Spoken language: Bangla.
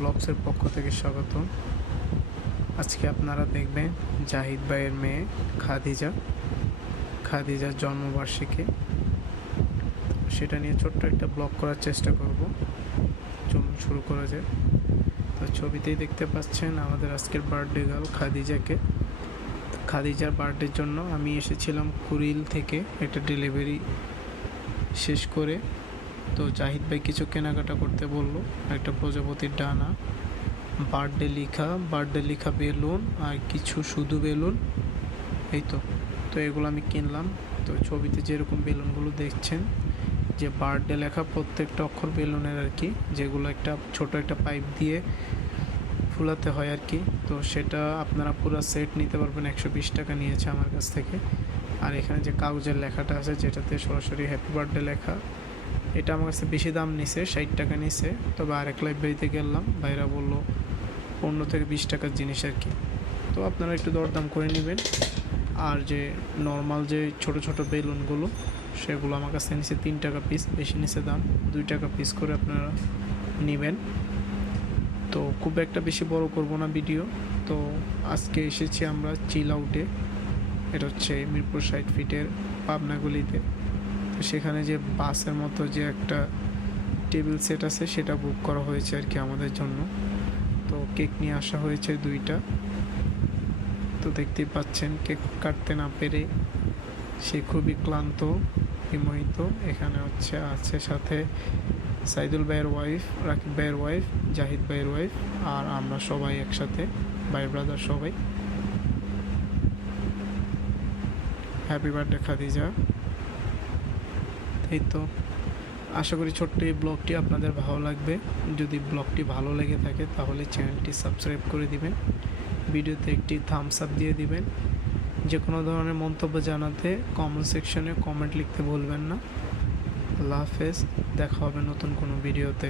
ব্লগসের পক্ষ থেকে স্বাগত। আজকে আপনারা দেখবেন জাহিদ ভাইয়ের মেয়ে খাদিজার জন্মবার্ষিকী। সেটা নিয়ে ছোট্ট একটা ব্লগ করার চেষ্টা করব। চলুন শুরু করা যায়। তো ছবিতেই দেখতে পাচ্ছেন আমাদের আজকের বার্থডে গার্ল খাদিজার বার্থডের জন্য আমি এসেছিলাম কুড়িল থেকে একটা ডেলিভারি শেষ করে। তো জাহিদ ভাই কিছু কেনাকাটা করতে বললো, একটা প্রজাপতির ডানা, বার্থডে লেখা বেলুন আর কিছু শুধু বেলুন, এই তো এগুলো আমি কিনলাম। তো ছবিতে যেরকম বেলুনগুলো দেখছেন যে বার্থডে লেখা প্রত্যেকটা অক্ষর বেলুনের আর কি, যেগুলো একটা ছোট একটা পাইপ দিয়ে ফুলাতে হয় আর কি। তো সেটা আপনারা পুরো সেট নিতে পারবেন, 120 টাকা নিয়েছে আমার কাছ থেকে। আর এখানে যে কাগজের লেখাটা আছে যেটাতে সরাসরি হ্যাপি বার্থডে লেখা, এটা আমার কাছে বেশি দাম নিছে, 60 টাকা নিছে। তবে আরেক লাইব্রেরিতে গেলাম, ভাইরা বললো 15 থেকে 20 টাকার জিনিস আর কি। তো আপনারা একটু দরদাম করে নেবেন। আর যে নর্মাল যে ছোট ছোট বেলুনগুলো, সেগুলো আমার কাছে নিচে 3 টাকা পিস, বেশি নিচে দাম 2 টাকা পিস করে আপনারা নেবেন। তো খুব একটা বেশি বড় করব না ভিডিও। তো আজকে এসেছি আমরা চিল আউটে, এটা হচ্ছে মিরপুর 60 ফিটের পাবনাগুলিতে। তো সেখানে যে বাসের মতো যে একটা টেবিল সেট আছে সেটা বুক করা হয়েছে আর কি আমাদের জন্য। তো কেক নিয়ে আসা হয়েছে 2টা। তো দেখতেই পাচ্ছেন কেক কাটতে না পেরে সে খুবই ক্লান্ত বিমোহিত। এখানে আছে সাথে সাইদুল ভাইয়ের ওয়াইফ, রাকিব ভাইয়ের ওয়াইফ, জাহিদ ভাইয়ের ওয়াইফ, আর আমরা সবাই একসাথে, ভাই ব্রাদার সবাই। Happy birthday Khadija. এই তো, আশা করি ছোট্ট এই ব্লগটি আপনাদের ভালো লাগবে। যদি ব্লগটি ভালো লেগে থাকে তাহলে চ্যানেলটি সাবস্ক্রাইব করে দিবেন, ভিডিওতে একটি থামস আপ দিয়ে দিবেন। যে কোনো ধরনের মন্তব্য জানাতে কমেন্ট সেকশনে কমেন্ট লিখতে ভুলবেন না। আল্লাহ হাফেজ, দেখা হবে নতুন কোনো ভিডিওতে।